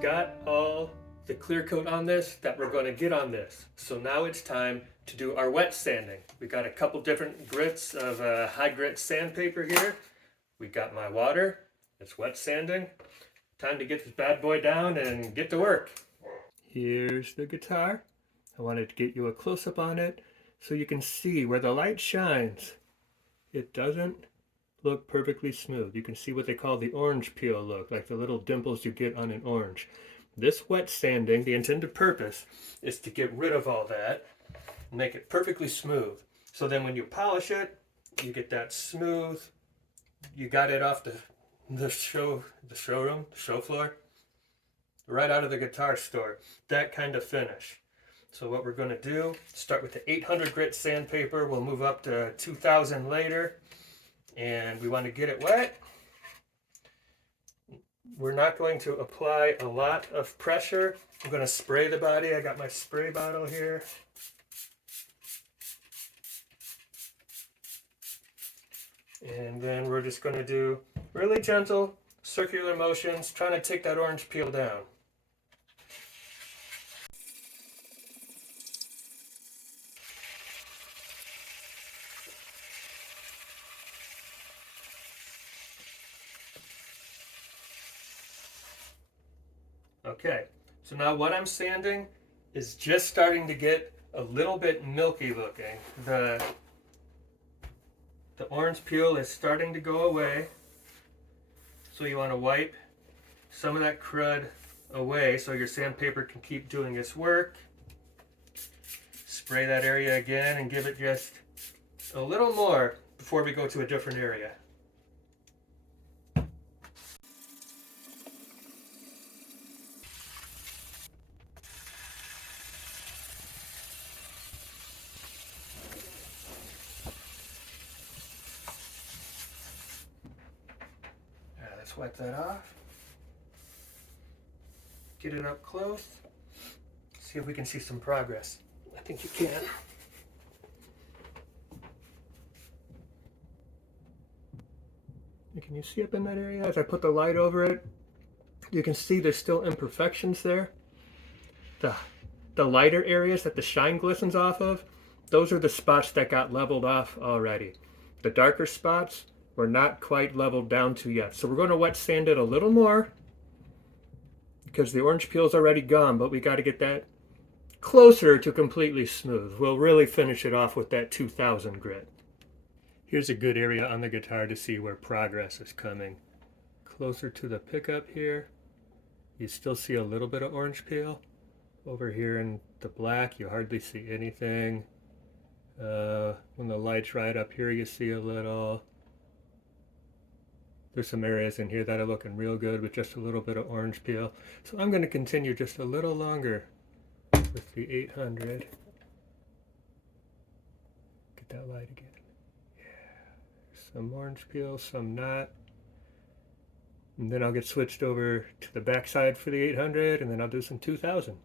got all the clear coat on this that we're going to get on this. So now it's time to do our wet sanding. We got a couple different grits of high grit sandpaper here. We got my water. It's wet sanding. Time to get this bad boy down and get to work. Here's the guitar. I wanted to get you a close-up on it so you can see where the light shines. It doesn't look perfectly smooth. You can see what they call the orange peel look, like the little dimples you get on an orange. This wet sanding, the intended purpose is to get rid of all that, make it perfectly smooth. So then when you polish it, you get that smooth, you got it off the show floor, right out of the guitar store, that kind of finish. So what we're going to do, start with the 800 grit sandpaper, we'll move up to 2000 later, and we want to get it wet. We're not going to apply a lot of pressure. I'm going to spray the body. I got my spray bottle here. And then we're just going to do really gentle circular motions, trying to take that orange peel down. Okay, so now what I'm sanding is just starting to get a little bit milky looking. The orange peel is starting to go away. So you want to wipe some of that crud away so your sandpaper can keep doing its work. Spray that area again and give it just a little more before we go to a different area. Let's wipe that off. Get it up close. See if we can see some progress. I think you can. Can you see up in that area? As I put the light over it, you can see there's still imperfections there. The lighter areas that the shine glistens off of, those are the spots that got leveled off already. The darker spots, we're not quite leveled down to yet. So we're going to wet sand it a little more because the orange peel is already gone, but we got to get that closer to completely smooth. We'll really finish it off with that 2000 grit. Here's a good area on the guitar to see where progress is coming. Closer to the pickup here, you still see a little bit of orange peel. Over here in the black, you hardly see anything. When the light's right up here, you see a little. There's some areas in here that are looking real good with just a little bit of orange peel. So I'm going to continue just a little longer with the 800. Get that light again. Yeah, some orange peel, some not. And then I'll get switched over to the back side for the 800, and then I'll do some 2000.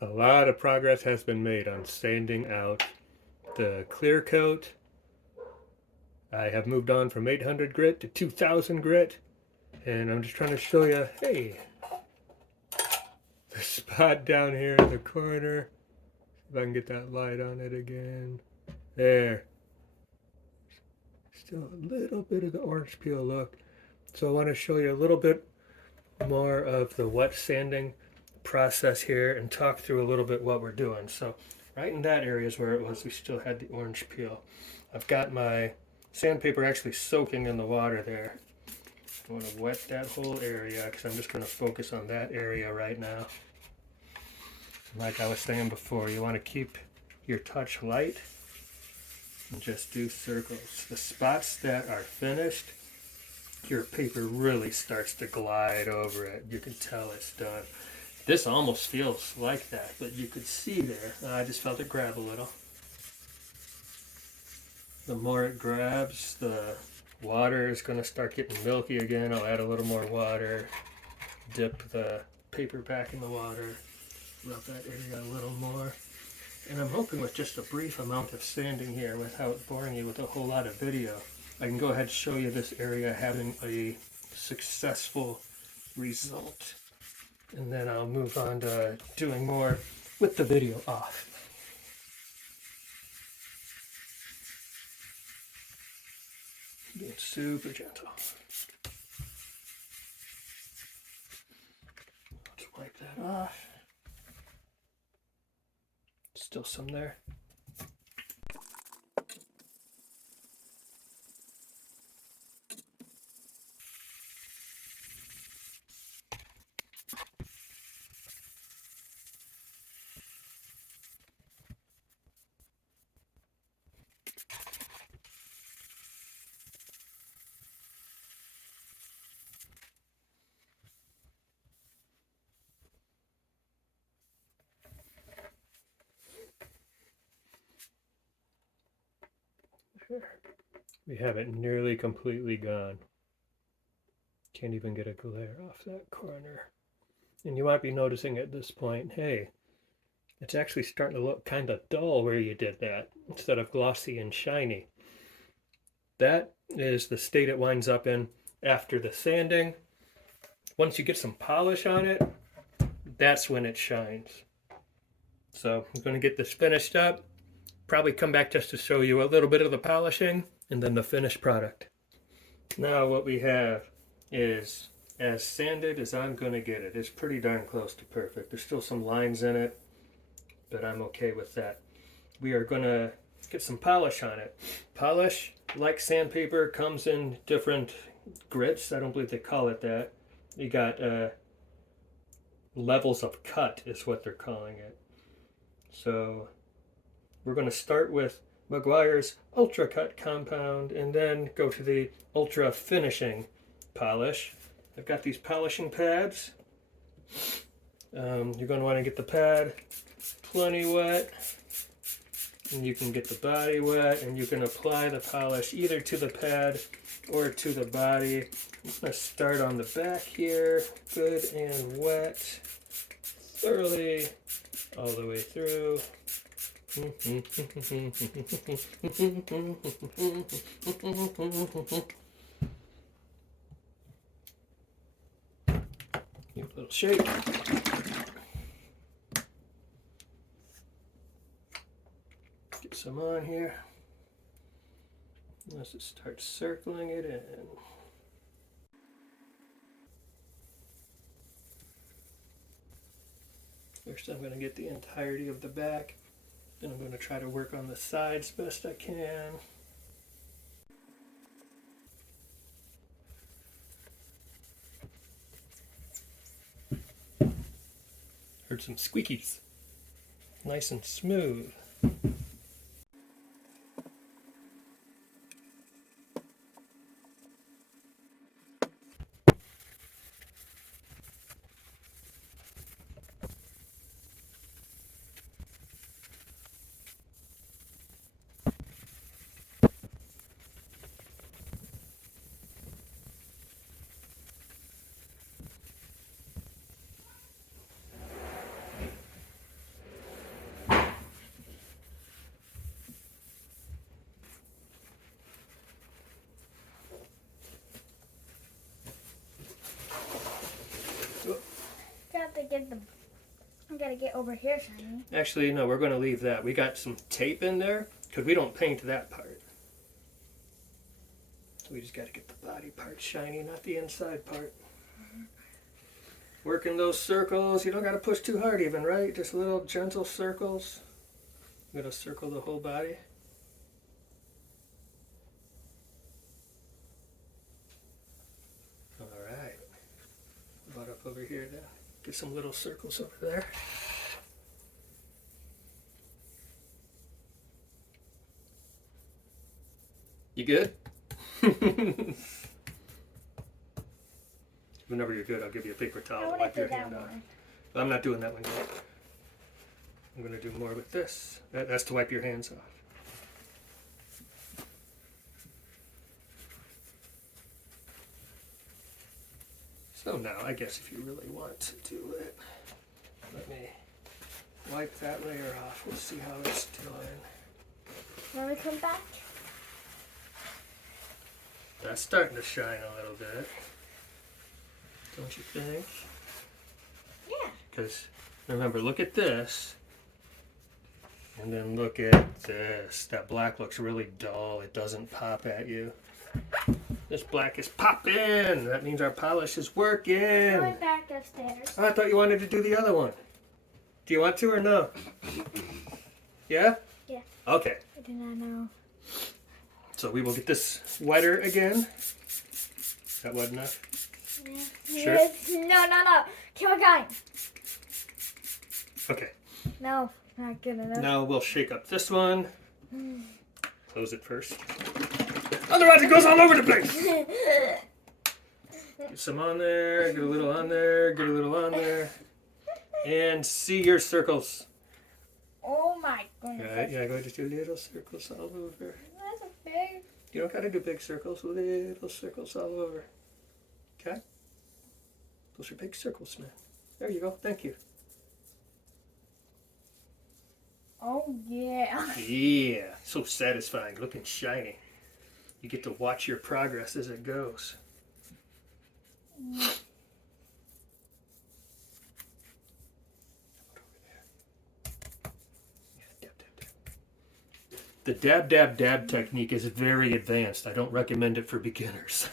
A lot of progress has been made on sanding out the clear coat. I have moved on from 800 grit to 2000 grit, and I'm just trying to show you, hey, the spot down here in the corner. If I can get that light on it again. There. Still a little bit of the orange peel look. So I want to show you a little bit more of the wet sanding process here and talk through a little bit what we're doing. So right in that area is where it was we still had the orange peel. I've got my sandpaper actually soaking in the water there. I want to wet that whole area because I'm just going to focus on that area right now. Like I was saying before, you want to keep your touch light and just do circles. The spots that are finished, your paper really starts to glide over it. You can tell it's done. This almost feels like that, but you could see there. I just felt it grab a little. The more it grabs, the water is going to start getting milky again. I'll add a little more water, dip the paper back in the water, rub that area a little more. And I'm hoping with just a brief amount of sanding here, without boring you with a whole lot of video, I can go ahead and show you this area having a successful result. and then I'll move on to doing more with the video off. Being super gentle. Let's wipe that off. Still some there. We have it nearly completely gone. Can't even get a glare off that corner. And you might be noticing at this point, hey, it's actually starting to look kind of dull where you did that instead of glossy and shiny. That is the state it winds up in after the sanding. Once you get some polish on it, that's when it shines. So I'm going to get this finished up. Probably come back just to show you a little bit of the polishing and then the finished product. Now what we have is as sanded as I'm going to get it. It's pretty darn close to perfect. There's still some lines in it, but I'm okay with that. We are going to get some polish on it. Polish, like sandpaper, comes in different grits. I don't believe they call it that. You got levels of cut is what they're calling it. So we're going to start with Meguiar's Ultra Cut Compound and then go to the Ultra Finishing Polish. I've got these polishing pads. You're going to want to get the pad plenty wet, and you can get the body wet, and you can apply the polish either to the pad or to the body. I'm going to start on the back here, good and wet, thoroughly all the way through. Give it a little shake. Get some on here. Let's just start circling it in. First I'm going to get the entirety of the back. Then I'm going to try to work on the sides best I can. Heard some squeakies. Nice and smooth. I gotta get over here shiny. Actually, no, we're going to leave that. We got some tape in there because we don't paint that part. So we just got to get the body part shiny, not the inside part. Working those circles. You don't got to push too hard even, right? Just little gentle circles. I'm going to circle the whole body. All right. About up over here now. Get some little circles over there. You good? Whenever you're good, I'll give you a paper towel to wipe your hand off. I'm not doing that one yet. I'm going to do more with this. That's to wipe your hands off. So now, I guess if you really want to do it, let me wipe that layer off. We'll see how it's doing. When we come back? That's starting to shine a little bit. Don't you think? Because remember, look at this. And then look at this. That black looks really dull. It doesn't pop at you. This black is popping. That means our polish is working. Going back upstairs. Oh, I thought you wanted to do the other one. Do you want to or no? Yeah? Yeah. Okay. I do not know. So we will get this wetter again. That wet enough? Yeah. Sure. Yes. No. Keep on going. Okay. No, not good enough. Now we'll shake up this one. Close it first. Otherwise it goes all over the place. Get some on there, get a little on there, get a little on there. And see your circles. Oh my goodness. Right, yeah, go to do little circles all over. That's a big. You don't gotta do big circles, little circles all over. Okay? Those are big circles, man. There you go, thank you. Oh yeah. Yeah, so satisfying, looking shiny. You get to watch your progress as it goes. The dab, dab, dab technique is very advanced. I don't recommend it for beginners.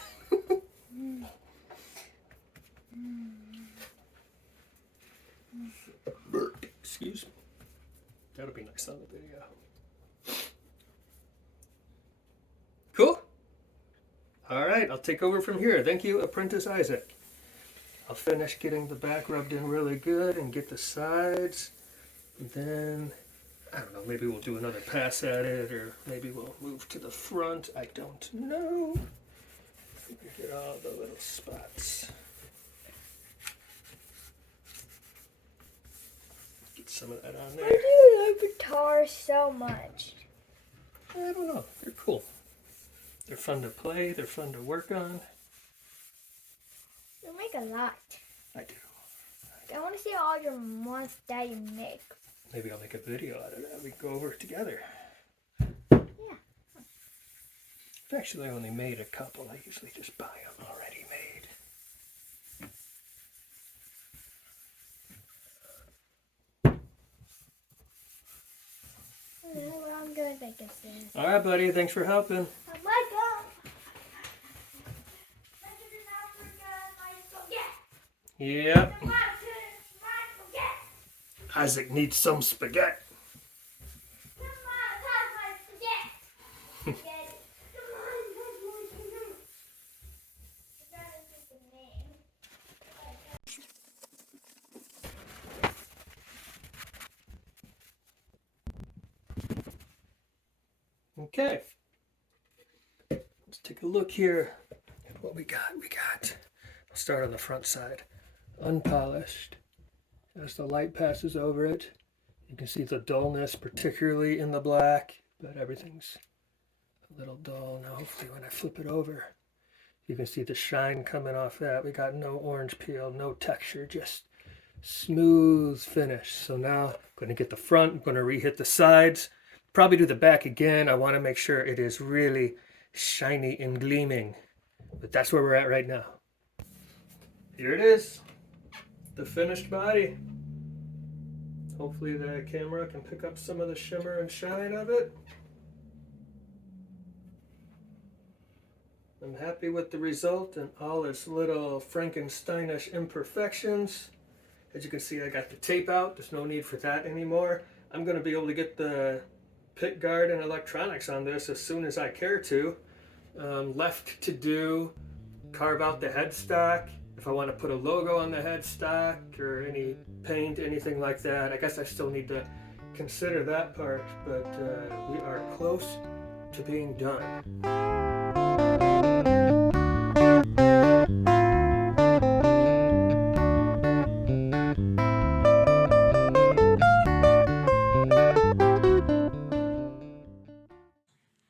Excuse me. That'll be nice on the video. Cool. All right, I'll take over from here. Thank you, Apprentice Isaac. I'll finish getting the back rubbed in really good and get the sides. And then, I don't know, maybe we'll do another pass at it, or maybe we'll move to the front. I don't know. Get all the little spots. Get some of that on Why there. do you love guitars so much? I don't know. They're cool. They're fun to play. They're fun to work on. You make a lot. I do. I want to see all your ones that you make. Maybe I'll make a video out of that. We can go over it together. Yeah. I've actually only made a couple. I usually just buy them already made. Well, I'm good, I guess. All right, buddy. Thanks for helping. I'm welcome. Yep. Isaac needs some spaghetti. Okay. Let's take a look here at what we got. I'll start on the front side. Unpolished. As the light passes over it, you can see the dullness, particularly in the black, but everything's a little dull. Now hopefully when I flip it over, you can see the shine coming off that. We got no orange peel, no texture, just smooth finish. So now I'm going to get the front, I'm going to re-hit the sides, probably do the back again. I want to make sure it is really shiny and gleaming, but that's where we're at right now. Here it is, the finished body. Hopefully the camera can pick up some of the shimmer and shine of it. I'm happy with the result and all its little Frankensteinish imperfections. As you can see, I got the tape out. There's no need for that anymore. I'm going to be able to get the pick guard and electronics on this as soon as I care to. Left to do, carve out the headstock. If I want to put a logo on the headstock or any paint, anything like that. I guess I still need to consider that part, but we are close to being done.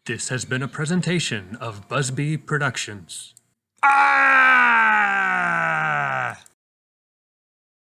This has been a presentation of Busby Productions. Ah!